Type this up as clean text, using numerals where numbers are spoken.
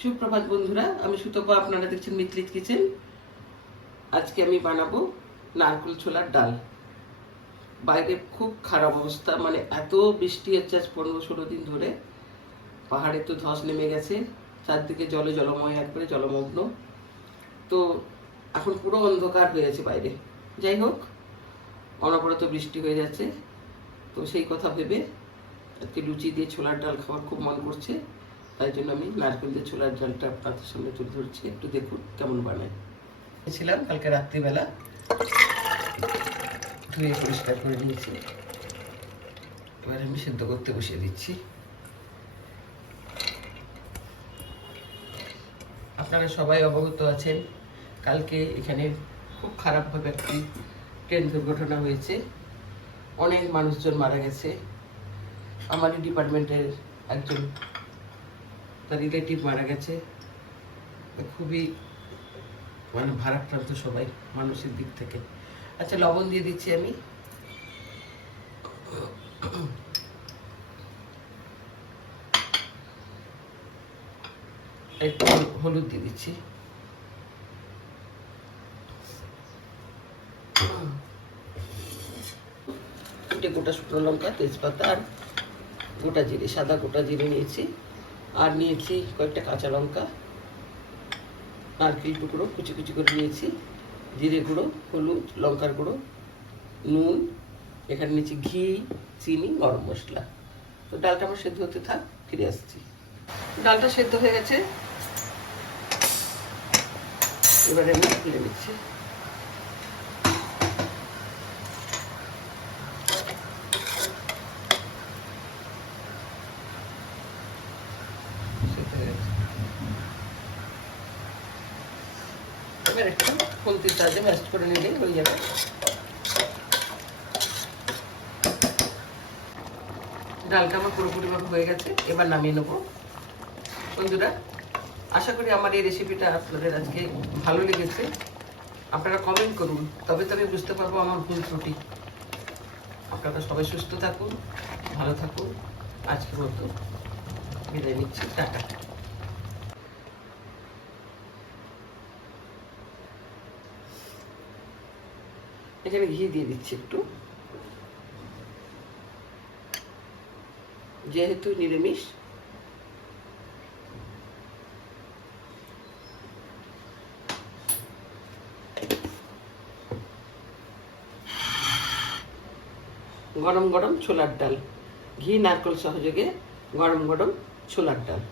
সুপ্রভাত বন্ধুরা, আমি সুতপা, আপনারা দেখছেন মিতলিত কিচেন। আজকে আমি বানাবো নারকেল ছোলার ডাল। বাইরে খুব খারাপ অবস্থা, মানে এত বৃষ্টি হচ্ছে আজ 15-16 দিন ধরে। পাহাড়ে তো ধস নেমে গেছে, চারদিকে জলে জলময়, একবারে জলমগ্ন। তো এখন পুরো অন্ধকার হয়ে আছে বাইরে। যাই হোক, অনবরত বৃষ্টি হয়ে যাচ্ছে, তো সেই কথা ভেবে আজকে লুচি দিয়ে ছোলার ডাল খাওয়ার খুব মন করছে। তাই জন্য আমি নারকেল দিয়ে ছোলার ডালটা আপনাদের সামনে তুলে ধরছি, একটু দেখুন কেমন বানায়। ছিলাম কালকে রাত্রিবেলা, ধুয়ে পরিষ্কার করে নিয়েছি। এবার আমি সেদ্ধ করতে বসিয়ে দিচ্ছি। আপনারা সবাই অবগত আছেন, কালকে এখানে খুব খারাপভাবে একটি ট্রেন দুর্ঘটনা হয়েছে। অনেক মানুষজন মারা গেছে। আমারই ডিপার্টমেন্টের একজন, তার রিলেটিভ মারা গেছে। খুবই মানে ভারাক্রান্ত সবাই মানুষের দিক থেকে। আচ্ছা, লবণ দিয়ে দিচ্ছি আমি, একটু হলুদ দিয়ে দিচ্ছি, গোটা শুকনো লঙ্কা, তেজপাতা আর গোটা জিরে, সাদা গোটা জিরে নিয়েছি। আর নিয়েছি কয়েকটা কাঁচা লঙ্কা, নারকেল টুকরো কুচি কুচি করে নিয়েছি, জিরে গুঁড়ো, হলুদ, লঙ্কার গুঁড়ো, নুন, এখানে নিয়েছি ঘি, চিনি, গরম মশলা। তো ডালটা আমার সেদ্ধ হতে থাক, ফিরে আসছি। ডালটা সেদ্ধ হয়ে গেছে, এবারে আমি তুলে নিচ্ছি। এবার একটু খুন্তির সাহায্যে ম্যাশ করে নিলেই হয়ে যাবে। ডালটা আমার পুরোপুরিভাবে হয়ে গেছে, এবার নামিয়ে নেবো। বন্ধুরা, আশা করি আমার এই রেসিপিটা আপনাদের আজকে ভালো লেগেছে। আপনারা কমেন্ট করুন, তবে তো আমি বুঝতে পারবো আমার ভুল ত্রুটি। আপনারা সবাই সুস্থ থাকুন, ভালো থাকুন। আজকের মতো বিদায় নিচ্ছি, টাটা। এখানে ঘি দিয়ে দিচ্ছি একটু, যেহেতু নিরামিষ। গরম গরম ছোলার ডাল, ঘি নারকেল সহযোগে গরম গরম ছোলার ডাল।